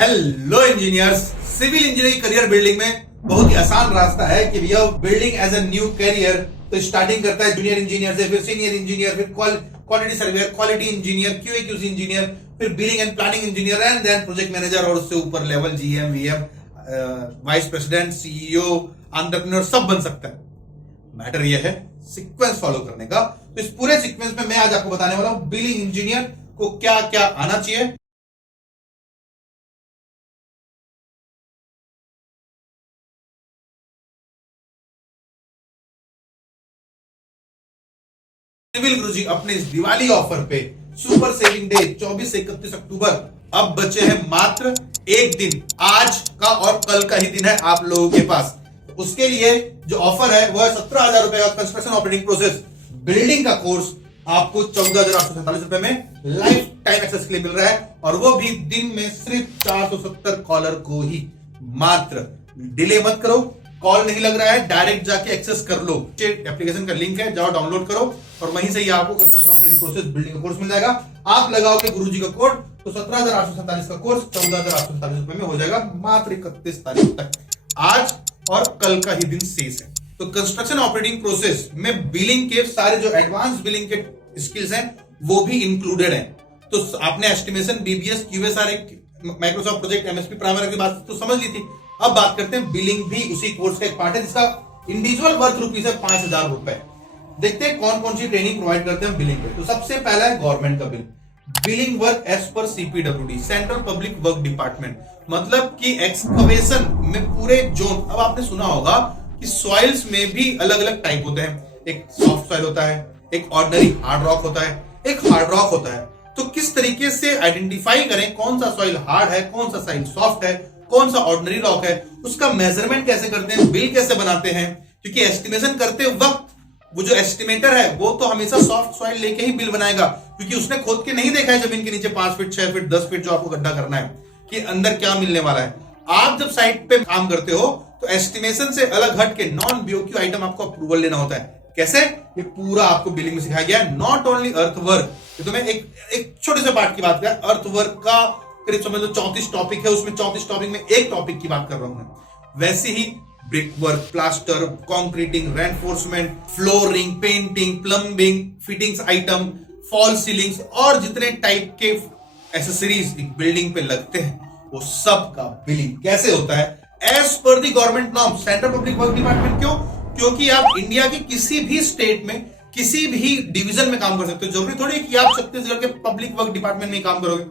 Hello engineers. Civil engineering career building में बहुत ही आसान रास्ता है कि भैया building as a new career. तो स्टार्टिंग करता है जूनियर इंजीनियर से, फिर सीनियर इंजीनियर, फिर quality surveyor, quality engineer, QA QC engineer, फिर billing and planning engineer and then project manager और उससे ऊपर level GM, VM, vice president, CEO, entrepreneur सब बन सकता है। मैटर यह है सीक्वेंस फॉलो करने का। तो इस पूरे सीक्वेंस में मैं आज आपको बताने वाला हूं बिलिंग इंजीनियर को क्या क्या आना चाहिए। सिविल गुरुजी अपने इस दिवाली ऑफर पे सुपर सेविंग डे 24 से 31 अक्टूबर अब बचे हैं मात्र एक दिन, आज का और कल का ही दिन है आप लोगों के पास। उसके लिए जो ऑफर है वह 17,000 रुपए का कंस्ट्रक्शन ऑपरेटिंग प्रोसेस बिल्डिंग का कोर्स आपको 14,847 रुपए में लाइफ टाइम एक्सेस के लिए मिल रहा है, और वो भी दिन में सिर्फ 470 कॉलर को ही। मात्र डिले मत करो, कॉल नहीं लग रहा है, डायरेक्ट जाके एक्सेस कर लो। एप्लीकेशन का लिंक है, जाओ डाउनलोड करो और वहीं से ही आपको कंस्ट्रक्शन ऑपरेटिंग प्रोसेस बिल्डिंग का कोर्स मिल जाएगा। आप लगाओगे गुरुजी का कोड तो 17,847 का कोर्स 14,847 रुपए में हो जाएगा मात्र 31 तारीख तक। आज और कल का ही दिन शेष है। तो कंस्ट्रक्शन ऑपरेटिंग प्रोसेस में बिलिंग के सारे जो एडवांस बिलिंग के स्किल्स हैं वो भी इंक्लूडेड है। तो आपने एस्टिमेशन, बीबीएस, क्यूए, सारे माइक्रोसॉफ्ट प्रोजेक्ट, एमएसपी प्राइमरी की बात तो समझ ली थी। अब बात करते हैं बिलिंग भी उसी कोर्स का एक पार्ट है, जिसका इंडिविजुअल वर्थ रुपीज है 5,000 रुपए। देखते हैं कौन कौन सी ट्रेनिंग प्रोवाइड करते हैं बिलिंग पे। तो सबसे पहला है गवर्नमेंट का bill, billing work as per CPWD, central public work department. मतलब कि एक्सकवेशन में पूरे जोन, अब आपने सुना होगा कि सॉइल्स में भी अलग अलग टाइप होते हैं। एक सॉफ्ट सॉइल होता है, एक ऑर्डिनरी हार्ड रॉक होता है, एक हार्ड रॉक होता है। तो किस तरीके से आइडेंटिफाई करें कौन सा सॉइल हार्ड है, कौन सा सॉइल सॉफ्ट है, कौन सा ऑर्डिनरी रॉक है, उसका मेजरमेंट कैसे करते हैं, बिल कैसे बनाते हैं। क्योंकि एस्टिमेशन करते वक्त वो जो एस्टिमेटर है वो तो हमेशा सॉफ्ट सॉइल लेके ही बिल बनाएगा, क्योंकि उसने खोद के नहीं देखा है जमीन के नीचे 5 फीट, 6 फीट, 10 फीट जो आपको गड्ढा करना है कि अंदर क्या मिलने वाला है। आप जब साइट पे काम करते हो तो एस्टिमेशन से अलग हट के नॉन बीओक्यू आइटम आपको अप्रूवल लेना होता है। कैसे? ये पूरा आपको बिलिंग में सिखाया गया है। नॉट ओनली अर्थ वर्क, तो मैं एक छोटे से पार्ट की बात कर, अर्थ वर्क का करीब समझ लो 34 टॉपिक है, उसमें 34 टॉपिक में एक टॉपिक की बात कर रहा हूं मैं। वैसे ही brick work, plaster, concreting, reinforcement, flooring, painting, plumbing, fittings item, fall ceilings और जितने टाइप के एसेसरीज बिल्डिंग पे लगते हैं वो सब का बिलिंग कैसे होता है as per the government norm, central public work department. क्यों? क्योंकि आप इंडिया के किसी भी स्टेट में किसी भी डिवीजन में काम कर सकते हो। जरूरी थोड़ी कि आप छत्तीसगढ़ के पब्लिक वर्क डिपार्टमेंट में काम करोगे,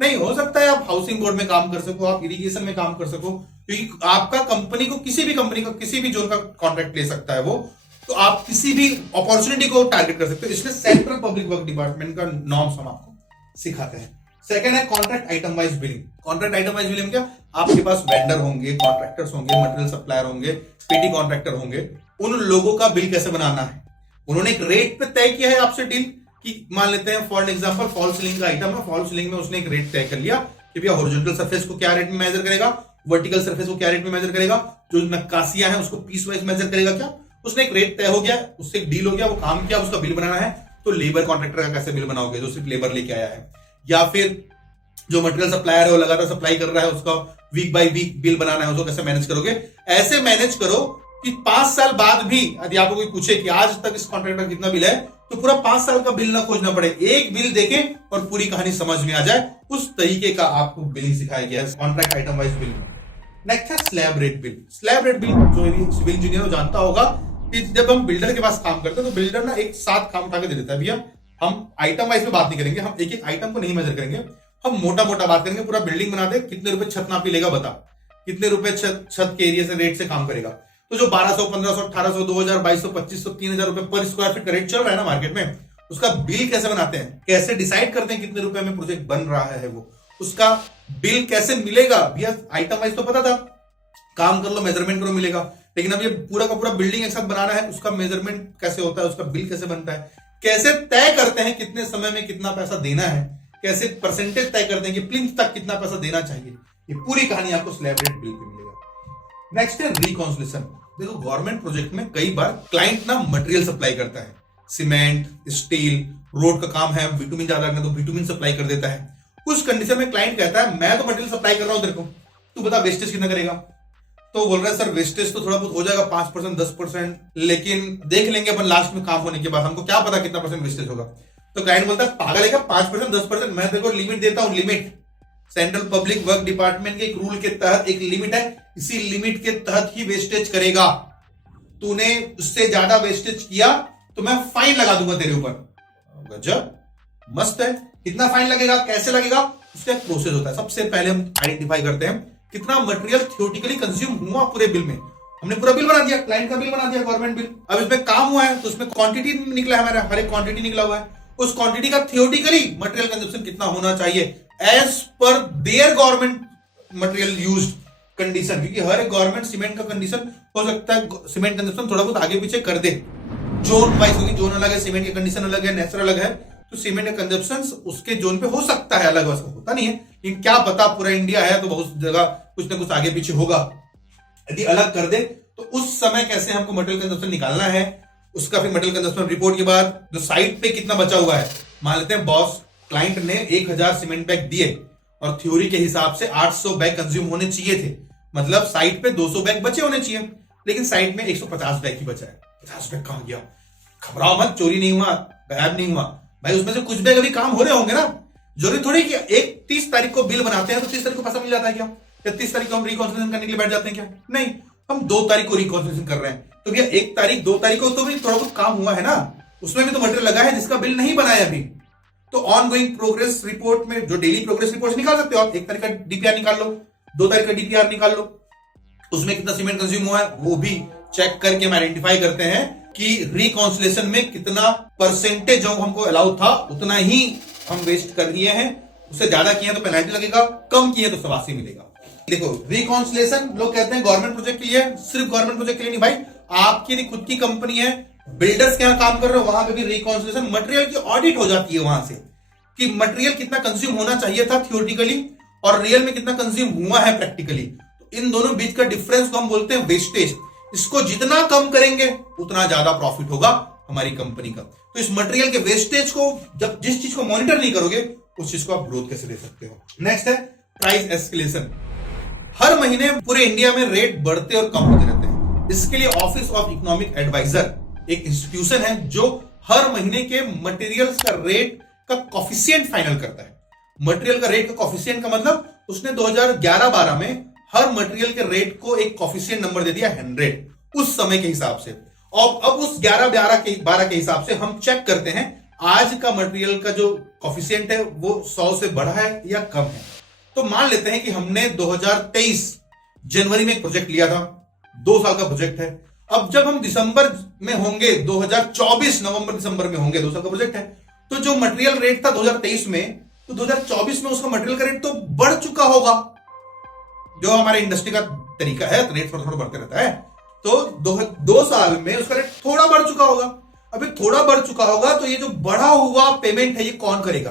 नहीं। हो सकता है आप हाउसिंग बोर्ड में काम कर सको, आप इरिगेशन में काम कर सको, क्योंकि आपका कंपनी को किसी भी कंपनी का किसी भी जोन का कॉन्ट्रैक्ट ले सकता है वो। तो आप किसी भी अपॉर्चुनिटी को टारगेट कर सकते हो। इसलिए सेंट्रल पब्लिक वर्क डिपार्टमेंट का नॉर्म्स हम आपको सिखाते हैं। सेकंड है contract item wise billing. Contract item wise billing क्या? आपके पास वेंडर होंगे, कॉन्ट्रैक्टर्स होंगे, मटेरियल सप्लायर होंगे, पीटी कॉन्ट्रैक्टर होंगे। उन लोगों का बिल कैसे बनाना है? उन्होंने एक रेट पे तय किया है आपसे डील कि मान लेते हैं फॉर एग्जांपल फॉल सीलिंग का आइटम है। फॉल सीलिंग में उसने एक रेट तय कर लिया कि भैया हॉरिजॉन्टल सरफेस को क्या रेट में मेजर करेगा, वर्टिकल सरफेस को क्या रेट में मेजर करेगा, जो नक्काशियां हैं उसको पीस वाइज मेजर करेगा क्या। उसने एक रेट तय हो गया, उससे एक डील हो गया, वो काम किया, उसका बिल बनाना है। तो लेबर कॉन्ट्रैक्टर का कैसे बिल बनाओगे जो सिर्फ लेबर लेके आया है, या फिर जो मटेरियल सप्लायर है वो लगातार सप्लाई कर रहा है, उसका वीक बाय वीक बिल बनाना है, उसको कैसे मैनेज करोगे। ऐसे मैनेज करो कि 5 साल बाद भी यदि आपको कोई पूछे कि आज तक इस कॉन्ट्रैक्टर का कितना बिल है, तो पूरा 5 साल का बिल ना खोजना पड़े, एक बिल देखें और पूरी कहानी समझ में आ जाए। उस तरीके का आपको बिलिंग सिखाया गया है कॉन्ट्रैक्ट आइटम वाइज बिल में। नेक्स्ट है slab rate bill. Slab rate bill जो सिविल इंजीनियर जानता होगा कि जब हम बिल्डर के पास काम करते हैं तो बिल्डर ना एक साथ काम उठा के दे देता है। भैया हम आइटम वाइज में बात नहीं करेंगे, हम एक एक आइटम को नहीं मेजर करेंगे, हम मोटा मोटा बात करेंगे। पूरा बिल्डिंग बना दे, कितने रुपए छत नापी लेगा बता, कितने रुपए छत के एरिया से रेट से काम करेगा। तो जो 1200, 1500, 1800, 2000, 2200, 2500, 3000 रुपए पर स्क्वायर फीट का रेट चल रहा है ना मार्केट में, उसका बिल कैसे बनाते हैं, कैसे डिसाइड करते हैं कितने रुपए में प्रोजेक्ट बन रहा है, वो उसका बिल कैसे मिलेगा। भैया आइटम वाइज तो पता था, काम कर लो, मेजरमेंट करो, मिलेगा। लेकिन अब ये पूरा का पूरा बिल्डिंग एक साथ बनाना है, उसका मेजरमेंट कैसे होता है, उसका बिल कैसे बनता है, कैसे तय करते हैं कितने समय में कितना पैसा देना है, कैसे परसेंटेज तय करते हैं कि प्लिंथ तक कितना पैसा देना चाहिए। ये पूरी कहानी आपको स्लैब रेट बिल पे मिलेगा। नेक्स्ट है रिकॉन्सिलेशन। देखो गवर्नमेंट प्रोजेक्ट में कई बार क्लाइंट ना मटेरियल सप्लाई करता है, सीमेंट, स्टील, रोड का काम है, बिटुमिन ज्यादा रखना तो बिटुमिन सप्लाई कर देता है। उस कंडीशन में क्लाइंट कहता है मैं तो मटेरियल सप्लाई कर रहा हूं तेरे को, तू बता वेस्टेज कितना करेगा। तो बोल रहा है सर वेस्टेज तो थोड़ा बहुत हो जाएगा 5% 10%, लेकिन देख लेंगे अपन लास्ट में काम होने के बाद, हमको क्या पता कितना परसेंट वेस्टेज होगा। तो क्लाइंट बोलता है पागल है क्या 5% 10%, मैं तेरे को लिमिट देता हूं, limit central public work department के एक रूल के तहत एक लिमिट है, इसी लिमिट के तहत ही वेस्टेज करेगा। तूने उससे ज्यादा वेस्टेज किया तो मैं फाइन लगा दूंगा तेरे ऊपर। गजब, मस्त है। कितना फाइन लगेगा, कैसे लगेगा, उसका एक प्रोसेस होता है। सबसे पहले हम आइडेंटिफाई करते हैं कितना मटेरियल थियोरेटिकली कंज्यूम हुआ पूरे बिल में। हमने पूरा बिल बना दिया, क्लाइंट का बिल बना दिया, गवर्नमेंट बिल। अब इसमें काम हुआ है तो उसमें क्वांटिटी निकला है, हमारा हर एक क्वांटिटी निकला हुआ है। उस क्वांटिटी का थियोरेटिकली मटेरियल कंजप्शन कितना होना चाहिए as per their government material used condition, क्योंकि हर एक गवर्नमेंट सीमेंट का कंडीशन हो सकता है सीमेंट कंजप्शन थोड़ा बहुत आगे पीछे कर दे, जोन वाइज, क्योंकि जोन अलग है, सीमेंट की कंडीशन अलग है, नेचर अलग है, तो सीमेंट का कंजप्शन उसके जोन पे हो सकता है, अलग होता नहीं है। लेकिन क्या पता पूरा इंडिया है तो बहुत जगह कुछ ना कुछ आगे पीछे होगा। यदि अलग कर दे तो उस समय कैसे हमको मटेरियल कंजप्शन निकालना है, उसका फिर मटेरियल कंजप्शन रिपोर्ट के बाद जो साइट पे कितना बचा हुआ है, मान लेते हैं बॉस क्लाइंट ने 1000 सीमेंट बैग दिए और थ्योरी के हिसाब से 800 बैग कंज्यूम होने चाहिए थे, मतलब साइट पे 200 बैग बचे होने चाहिए, लेकिन साइट में 150 बैग ही बचा है। 50 बैग कहां गया? घबराओ मत, चोरी नहीं हुआ, गायब नहीं हुआ भाई, उसमें से कुछ बैग अभी काम हो रहे होंगे ना। जरूरी थोड़ी कि एक 30 तारीख को बिल बनाते हैं तो 30 तारीख को पैसा मिल जाता है क्या, या 30 तारीख को हम रिकॉन्सिलेशन करने के लिए बैठ जाते हैं क्या? नहीं, हम 2 तारीख को रिकॉन्सिलेशन कर रहे हैं, तो भैया 1 तारीख 2 तारीख को तो भी थोड़ा बहुत काम हुआ है ना, उसमें भी तो मटेरियल लगा है जिसका बिल नहीं बनाया अभी। तो ऑन गोइंग प्रोग्रेस रिपोर्ट में जो डेली प्रोग्रेस रिपोर्ट निकाल सकते हो आप, 1 तारीख का डीपीआर निकाल लो, 2 तारीख का डीपीआर निकाल लो, उसमें कितना सीमेंट कंज्यूम हुआ है वो भी चेक करके हम आइडेंटिफाई करते हैं कि रिकॉन्सिलेशन में कितना परसेंटेज जो हमको अलाउ था उतना ही हम वेस्ट कर दिए हैं, उससे ज्यादा किए तो पेनल्टी लगेगा, कम किए तो सवासी मिलेगा। देखो रिकॉन्सिलेशन लोग कहते हैं गवर्नमेंट प्रोजेक्ट के लिए, सिर्फ गवर्नमेंट प्रोजेक्ट के लिए नहीं भाई, आपकी खुद की कंपनी है, बिल्डर्स के यहां काम कर रहे हो, वहां पे भी रिकॉन्सिलेशन मटेरियल की ऑडिट हो जाती है वहां से कि मटेरियल कितना कंज्यूम होना चाहिए था थियोरेटिकली और रियल में कितना कंज्यूम हुआ है प्रैक्टिकली। तो इन दोनों बीच का डिफरेंस को हम बोलते हैं वेस्टेज। इसको जितना कम करेंगे उतना ज्यादा प्रॉफिट होगा हमारी कंपनी का। तो इस मटेरियल के वेस्टेज को जब जिस चीज को मॉनिटर नहीं करोगे उस चीज को आप ग्रोथ कैसे दे सकते हो। नेक्स्ट है प्राइस एस्केलेशन। हर महीने पूरे इंडिया में रेट बढ़ते और कम होते रहते हैं। इसके लिए ऑफिस ऑफ इकोनॉमिक एडवाइजर एक इंस्टीट्यूशन है जो हर महीने के मटेरियल्स का रेट का कॉफिशिएंट फाइनल करता है। मटेरियल का रेट का कॉफिशिएंट का मतलब उसने 2011-12 में हर मटेरियल के रेट को एक कॉफिशिएंट नंबर दे दिया 100 उस समय के हिसाब से। और अब उस 11-12 के हिसाब से हम चेक करते हैं आज का मटेरियल का जो कॉफिशिएंट है वो 100 से बढ़ा है या कम है। तो मान लेते हैं कि हमने 2023 जनवरी में एक प्रोजेक्ट लिया था, 2 साल का प्रोजेक्ट है। अब जब हम दिसंबर में होंगे, 2024 नवंबर दिसंबर में होंगे, 2 साल का प्रोजेक्ट है, तो जो मटेरियल रेट था 2023 में, तो 2024 में उसका मटेरियल का रेट तो बढ़ चुका होगा। जो हमारे इंडस्ट्री का तरीका है, रेट थोड़ा थोड़ा बढ़ते रहता है, तो 2 साल में उसका रेट थोड़ा बढ़ चुका होगा। अभी थोड़ा बढ़ चुका होगा तो ये जो बढ़ा हुआ पेमेंट है ये कौन करेगा?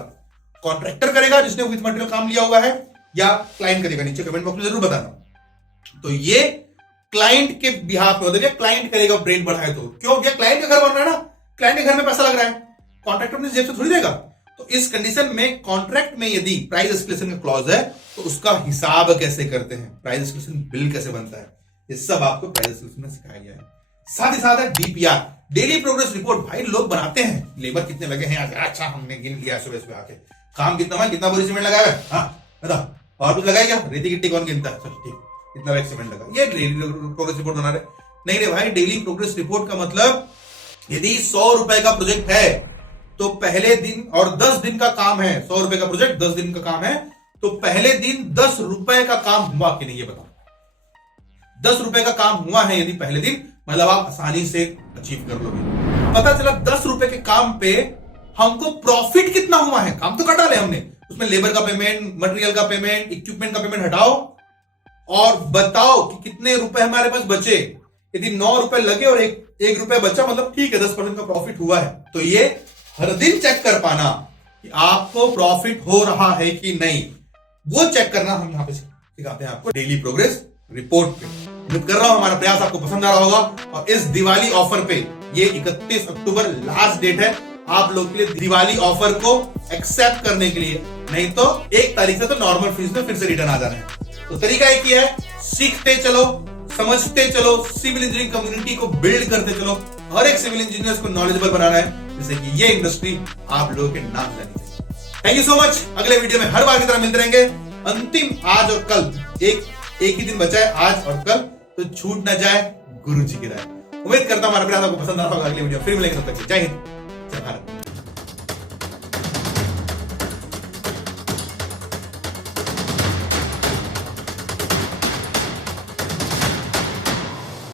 कॉन्ट्रैक्टर करेगा जिसने विथ मटेरियल काम लिया हुआ है, या क्लाइंट करेगा? नीचे कमेंट बॉक्स में जरूर बताना। तो ये क्लाइंट के बिहाफ पे, मतलब क्लाइंट करेगा रेट बढ़ा है तो। क्यों? भैया क्लाइंट का घर बन रहा है ना, क्लाइंट के घर में पैसा लग रहा है, कॉन्ट्रैक्टर अपनी जेब से थोड़ी देगा। तो इस कंडीशन में कॉन्ट्रैक्ट में यदि प्राइस एस्केलेशन का क्लॉज है तो उसका हिसाब कैसे करते हैं, प्राइस एस्केलेशन बिल कैसे बनता है, ये सब आपको प्राइस एस्केलेशन में सिखाया गया है। साथ ही साथ है डीपीआर, डेली प्रोग्रेस रिपोर्ट। भाई लोग बनाते हैं, लेबर कितने लगे हैं, अच्छा हमने गिन लिया सुबह सुबह आके, काम कितना है, कितना बोरी सीमेंट लगाया है, हाँ बताओ, और कुछ लगाया क्या? रेती गिट्टी कौन गिनता है? चल ठीक, इतना बैग सीमेंट लगा, ये डेली प्रोग्रेस रिपोर्ट बना रहे। नहीं रे भाई, डेली प्रोग्रेस रिपोर्ट का मतलब यदि 100 रुपए का प्रोजेक्ट है तो पहले दिन, और 10 दिन का काम है, 100 रुपए का प्रोजेक्ट 10 दिन का काम है, तो पहले दिन 10 रुपए का काम हुआ कि नहीं ये बताओ। 10 रुपए का काम हुआ है यदि पहले दिन, मतलब आप आसानी से अचीव कर लोगे। पता चला 10 रुपए के काम पे हमको प्रॉफिट कितना हुआ है, काम तो कटा ले हमने, उसमें लेबर का पेमेंट, मटेरियल का पेमेंट, इक्विपमेंट का पेमेंट हटाओ और बताओ कि कितने रुपए हमारे पास बचे। यदि 9 रुपए लगे और 1 रुपए बचा, मतलब ठीक है 10% का प्रॉफिट हुआ है। तो ये हर दिन चेक कर पाना कि आपको प्रॉफिट हो रहा है कि नहीं, वो चेक करना हम यहां पे सिखाते हैं आपको डेली प्रोग्रेस रिपोर्ट पे। उम्मीद कर रहा हूं हमारा प्रयास आपको पसंद आ रहा होगा। और इस दिवाली ऑफर पे, ये 31 अक्टूबर लास्ट डेट है, आप लोग के लिए दिवाली ऑफर को एक्सेप्ट करने के लिए नहीं तो 1 तारीख से तो नॉर्मल फीस में फिर से रिटर्न आ जाना है। तो तरीका एक ही है, सीखते चलो, समझते चलो, सिविल इंजीनियरिंग कम्युनिटी को बिल्ड करते चलो, हर एक सिविल इंजीनियर्स को नॉलेजेबल बनाना है, जिससे कि ये इंडस्ट्री आप लोगों के नाम जानी चाहिए। Thank you so much. अगले वीडियो में हर बार की तरह मिलते रहेंगे। अंतिम आज और कल, एक ही दिन बचा है, आज और कल, तो छूट ना जाए गुरु जी की राय। उम्मीद करता हूं हमारा प्रयास आपको पसंद आ रहा होगा। अगले वीडियो फिर मिलेंगे, तब तक जय हिंद।